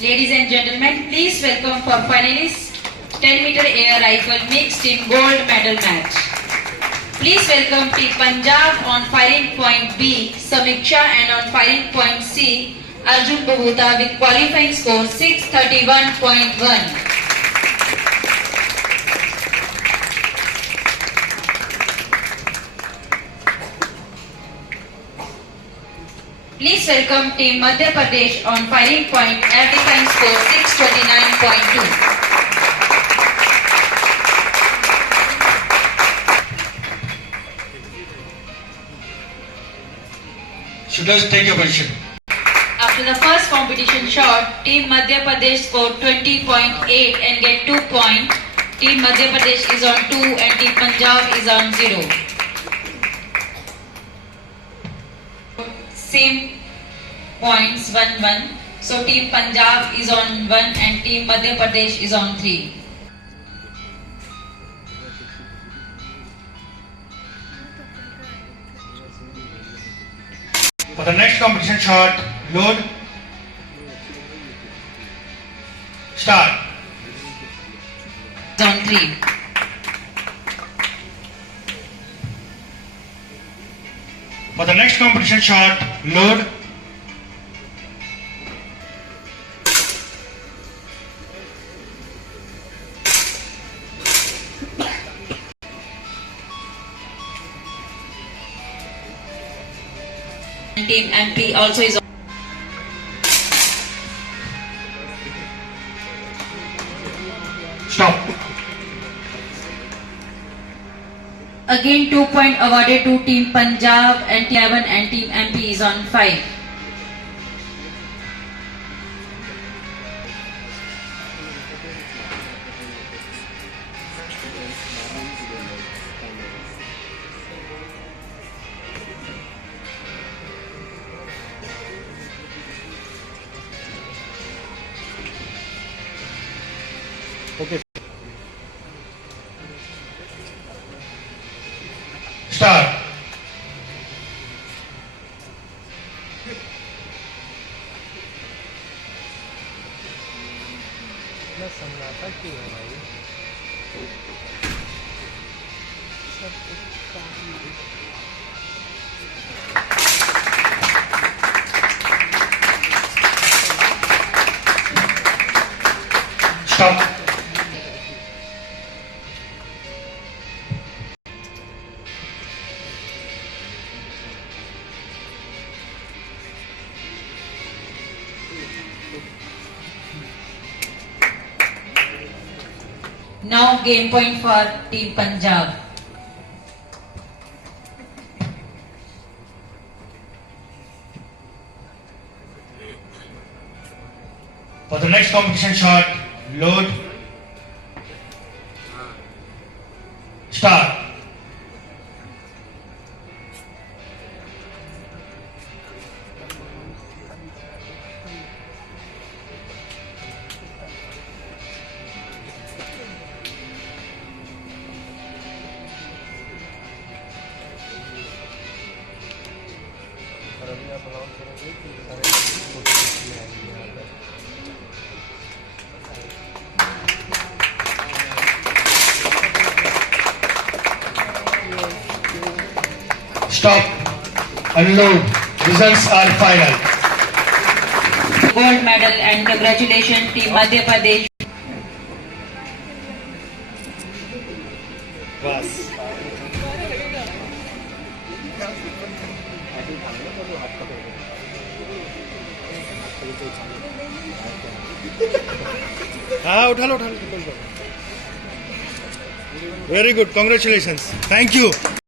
Ladies and gentlemen, please welcome for finalists 10-meter air rifle mixed team gold medal match. Please welcome Team Punjab on firing point B, Samiksha, and on firing point C, Arjun Babuta with qualifying score 631.1. Please welcome Team Madhya Pradesh on firing point at defense score 629.2. Shooters, take your position. After the first competition shot, Team Madhya Pradesh scored 20.8 and get 2 points. Team Madhya Pradesh is on 2 and Team Punjab is on 0. Same points 1-1. So Team Punjab is on 1 and Team Madhya Pradesh is on 3. For the next competition shot, load, start. On 3. For the next competition shot, load, Team MP also is on. stop. Again 2 point awarded to Team Punjab and Team 11 and Team MP is on 5. Okay. Start. सन्नाटा क्यों है भाई? Stop. Now game point for Team Punjab. For the next competition shot, load, start. Stop. Unload. Results are final. Gold medal and congratulations Team Madhya Pradesh. Bas. हाँ उठा लो very good congratulations thank you